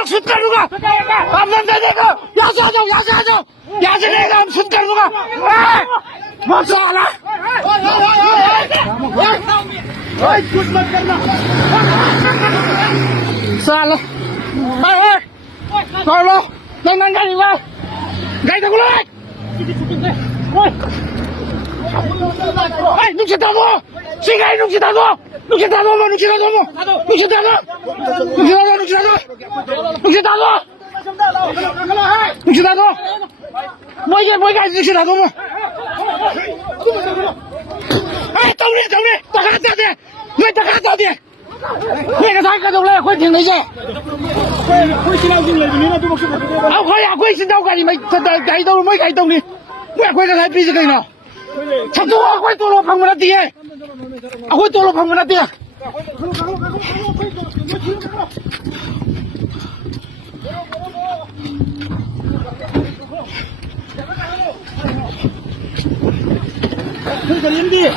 놈 숫자루가 없는데 내가 야수하죠 야수내가 숫자루가 못 살아 살아 살아 난 가리 와 가이다 굴러 아이 눈치 따고 시간이 눈치 따고 눈치 따고 뭐 이게 눈치 따고 뭐 아이 동네 또 갔다 돼 왜 또 갔다 돼 내가 살까 동네会停一下啊会啊会是到家里没他在改动没改动的我会在比这个呢差不多会多了旁边的地啊会多了旁边的地这个林地